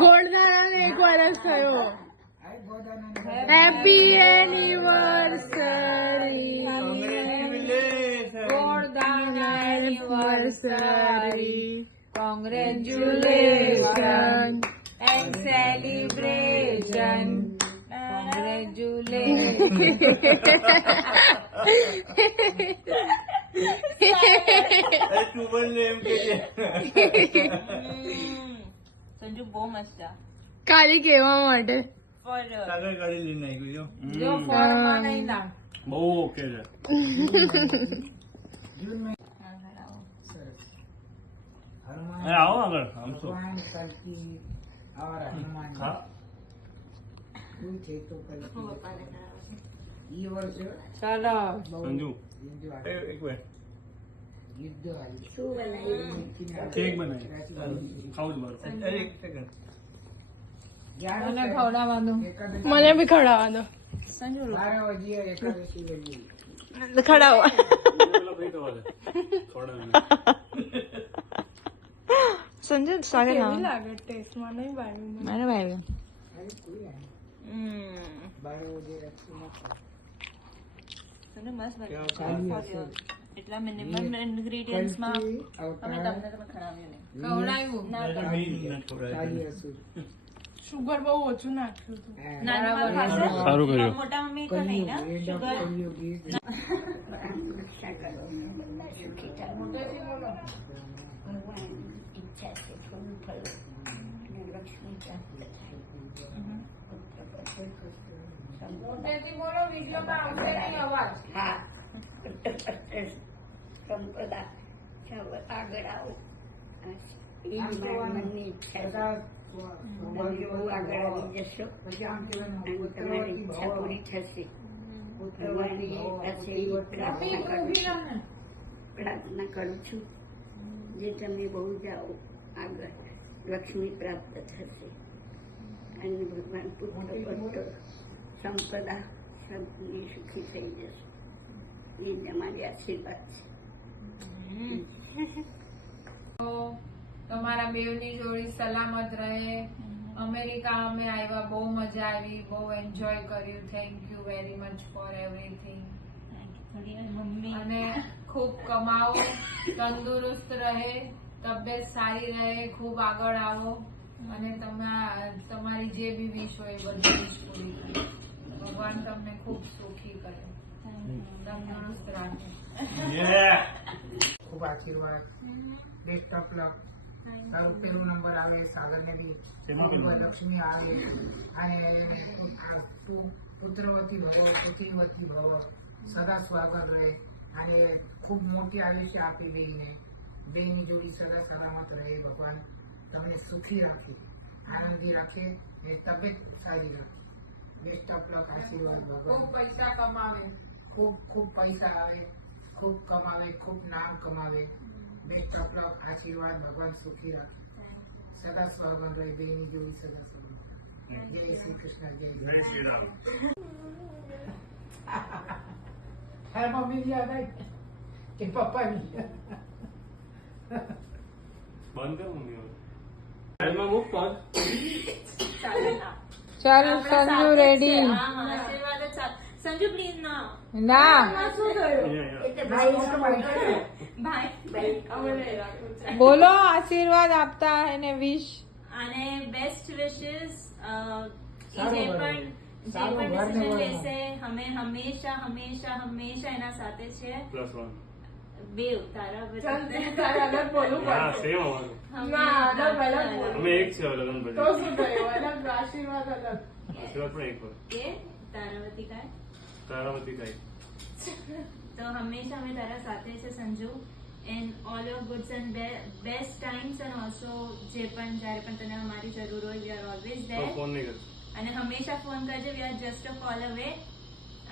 ગોળદાણા 1 વર્ષ થયો. Happy anniversary, ગોળદાણા anniversary, congratulation and celebration, congratulation. Sanju બહુ મસ્ત છે. ખાલી કેવા માટે સાગર ગાડી લઈને આવી ગયો જો ફોનમાં નહીં ના બહુ ઓકે છે. આવો આગળ આમ તો ચાલો સંજુ એક વાર કેક બનાવી ખાવું જ મારું એક સેકન્ડ મને ખવડાવવાનું, મને બી ખવડાવવાનું. સંજુ ખવડાવો. સંજુ સાગે ના લાગે ટેસ્ટમાં નહીં ભાવ્યું મને ભાવ્યું. એટલા મિનિમમ ઇન્ગ્રેડિયન્ટ્સમાં અમે તમને ખવડાવ્યું. શુગર બહુ ઓછું નાખ્યું હતું. સારું કર્યું. મોટા મમ્મી તો નહીં ના શુગર. મોટેથી બોલો, વિડીયોમાં આવશે નહીં અવાજ. હા સંપદા આગળ આવો, એ જ મારી મનની ઈચ્છા છે. તમે બહુ આગળ આવી જશો અને તમારી ઈચ્છા પૂરી થશે. ભગવાનની પાસે પ્રાર્થના કરું છું જે તમે બહુ જાઓ આગળ લક્ષ્મી પ્રાપ્ત થશે અને ભગવાન પુત્ર પુત્ર સંપદા સબની સુખી થઈ જશે. એ જ અમારી આશીર્વાદ છે. તમારા બેવની જોડી સલામત રહે. અમેરિકા અમે આવ્યા, બહુ મજા આવી, બહુ એન્જોય કર્યું. Thank you very much for everything. અને ખૂબ કમાવો, તંદુરસ્ત રહે, તબિયત સારી રહે, ખૂબ આગળ આવો અને તમારી જે બી વિશ હોય બધી વિશ પૂરી કરે. ભગવાન તમને ખૂબ સુખી કરે, તંદુરસ્ત રાખે. ખૂબ આશીર્વાદ. Best of luck. તારું પેલું નંબર આવે, સાગરને બી લક્ષ્મી આવે અને તું પુત્રવતી ભવ, પતિવતી ભવ, સદા સ્વાગત રહે અને ખૂબ મોટી આયુષ્ય આપી લઈને બેની જોડી સદા સલામત રહે. ભગવાન તમને સુખી રાખે, આનંદી રાખે અને તબિયત સારી રાખે. Best of luck. આશીર્વાદ ભગવાન. ખૂબ પૈસા કમાવે, ખૂબ પૈસા આવે, ખૂબ કમાવે, ખૂબ નામ કમાવે. Best of luck. આશીર્વાદ. ભગવાન સુખી રાખે, સદા સ્વાગત રહે. બેની જોડી સદા સ્વાગત. જય શ્રી કૃષ્ણ. જય શ્રી રામ. હા મમ્મી યાદ આવી કે પપ્પાની બંધ કર મમ્મી. એમાં મુક પગ. ચાલો સંજુ રેડી. સંજુ પ્લીઝ ના બોલો, આશીર્વાદ આપતા એને વિશ અને બેસ્ટ વિશેસ. જે પણ ડિસિઝન લેશે અમે હંમેશા હંમેશા હંમેશા એના સાથે છે. બે તારા અલગ બોલું પડશે. અમે એક છે લગન પછી તો શું થયું? અલગ આશીર્વાદ અલગ. આશીર્વાદ પણ એક હોય કે તારાવતી કાય તારાવતી કાય. તો હંમેશા અમે તારા સાથે છે Sanju. And all your goods and best times and also જે પણ જ્યારે પણ તને અમારી જરૂર હોય we are always there. Phone નહીં કરતો અને હંમેશા ફોન કરજો. We are just a call અવે.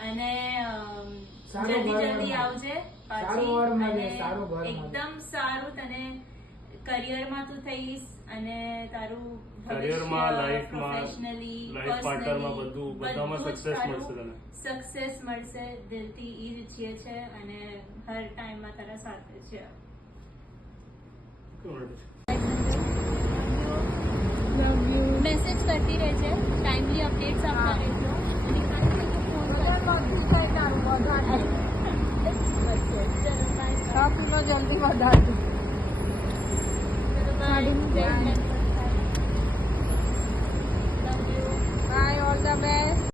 અને જલ્દી આવજે પાછી. અને એકદમ સારું તને કરિયરમાં તું થઈશ અને તારું કરિયરમાં, લાઈફમાં, પ્રોફેશનલી, લાઈફ પાર્ટનરમાં બધું બધામાં સક્સેસ મળશે તને. સક્સેસ મળશે. દિલથી ઈ જ ઈચ્છીએ છે અને હર ટાઈમમાં તારા સાથે છે. મેસેજ કરતી રહેજે, ટાઈમલી અપડેટ્સ આપતા રહેજો અને ખાલી ફોન જલ્દી વધારજો. Bye, all the best.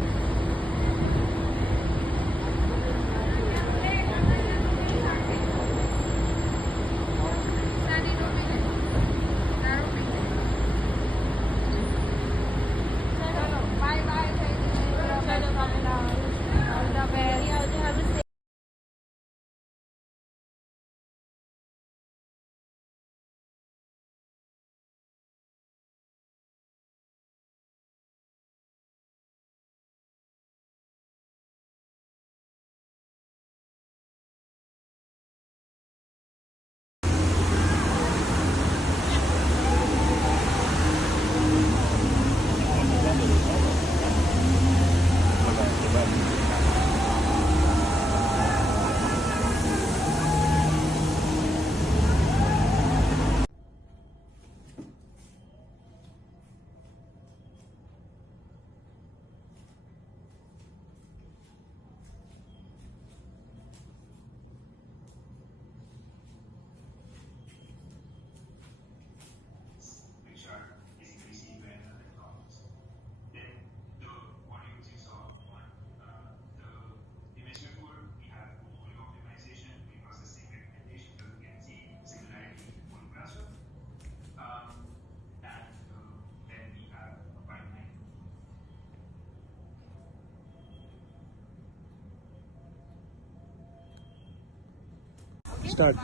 Start.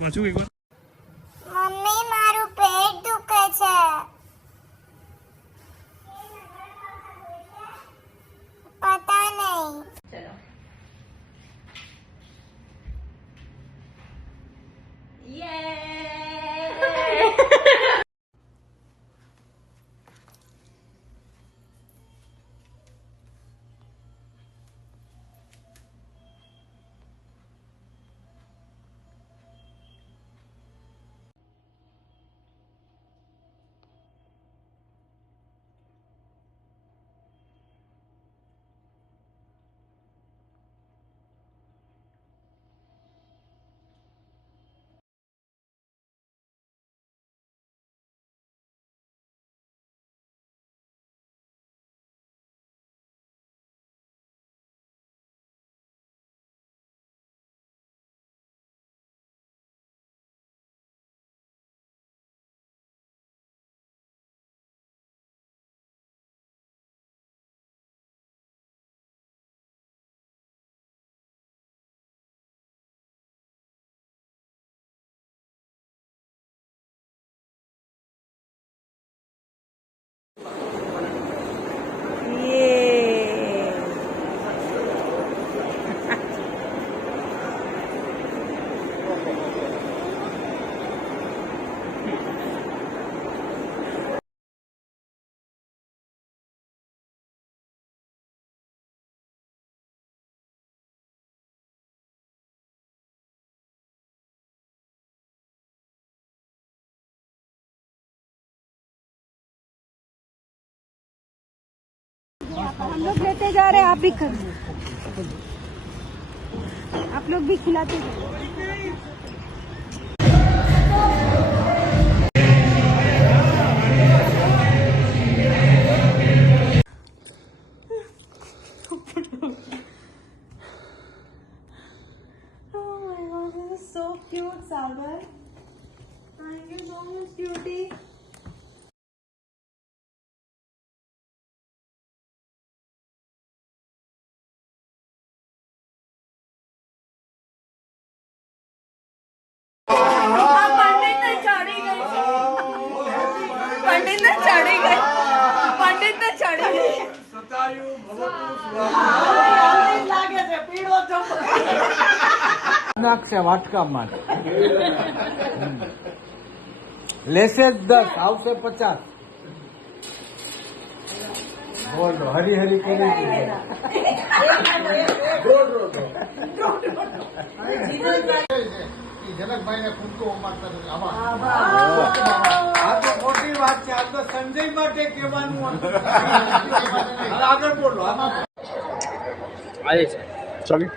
વાંચું એકવાર. મમ્મી મારું પેટ દુખે છે. પતા નહીં. ચલો. हम लोग लेते जा रहे हैं, आप भी कर आप लोग भी खिलाते जाओ. Oh my god, this is so cute, Sagar. Thank you so much, cutie. નાખશે વાટકામાં લેશે જ 10 આવશે 50. બોલો હરી હરી કરી જનકભાઈ ને કુમકો અમારતા આ તો મોટી વાત છે. આ તો સંજય માટે કહેવાનું હતું. આગળ બોલો આમાં આવે છે ચાલી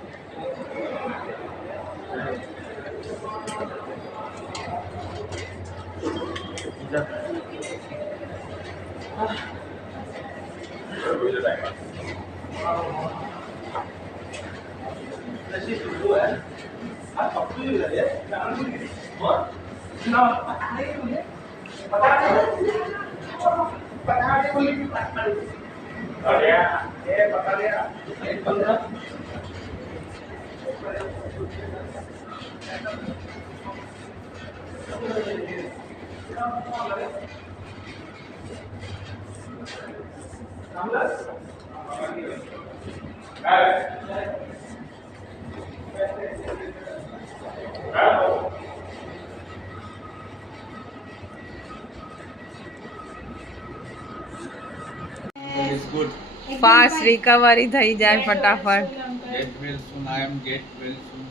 ફાસ્ટ રિકવરી થઈ જાય ફટાફટ. Get well soon. I am get well soon.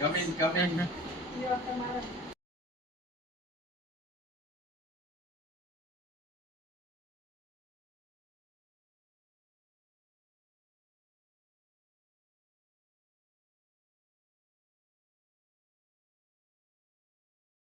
Come in. Come in.